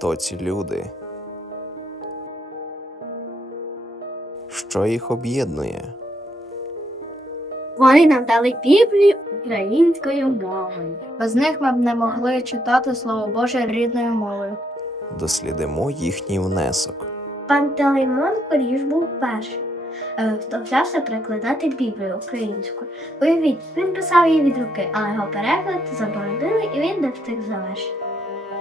Хто ці люди? Що їх об'єднує? Вони нам дали Біблію українською мовою. Без них ми б не могли читати Слово Боже рідною мовою. Дослідимо їхній внесок. Пантелеймон Коріж був перший, е, хто взявся перекладати Біблію українською. Уявіть, він писав її від руки, але його переклад заборонили і він не встиг завершити.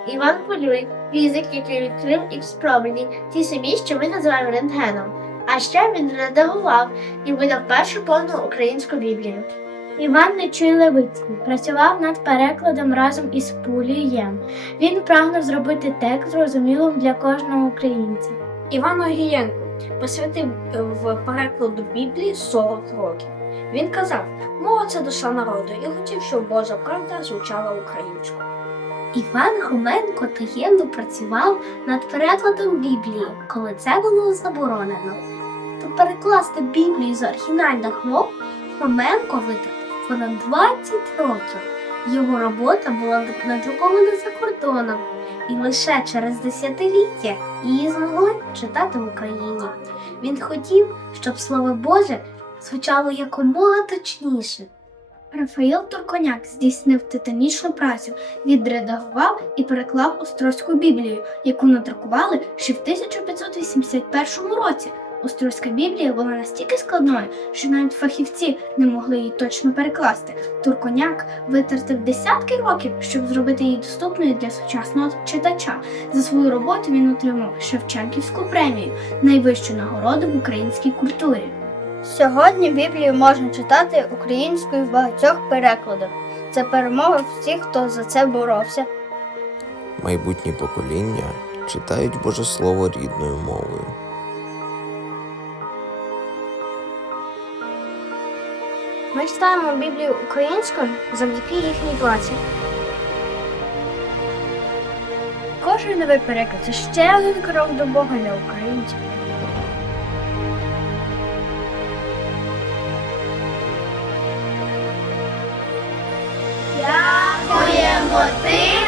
Іван Полюй, фізик, який відкрив ікс-промені, ті самі, що ми називаємо рентгеном. А ще він редагував і видав першу повну українську Біблію. Іван Нечуй Левицький працював над перекладом разом із Пулієм. Він прагнув зробити текст зрозумілим для кожного українця. Іван Огієнко посвятив е, в перекладу Біблії 40 років. Він казав, мова це душа народу і хотів, щоб Божа правда звучала українською. Іван Хоменко таємно працював над перекладом Біблії, коли це було заборонено. То перекласти Біблію з оригінальних мов Хоменко витратив понад 20 років. Його робота була надрукована за кордоном, і лише через десятиліття її змогли читати в Україні. Він хотів, щоб слово Боже звучало якомога точніше. Рафаїл Турконяк здійснив титанічну працю, відредагував і переклав Острозьку Біблію, яку надрукували ще в 1581 році. Острозька Біблія була настільки складною, що навіть фахівці не могли її точно перекласти. Турконяк витратив десятки років, щоб зробити її доступною для сучасного читача. За свою роботу він отримав Шевченківську премію, найвищу нагороду в українській культурі. Сьогодні Біблію можна читати українською в багатьох перекладах. Це перемога всіх, хто за це боровся. Майбутні покоління читають Боже Слово рідною мовою. Ми читаємо Біблію українською завдяки їхній праці. Кожен новий переклад це ще один крок до Бога для українців. Один.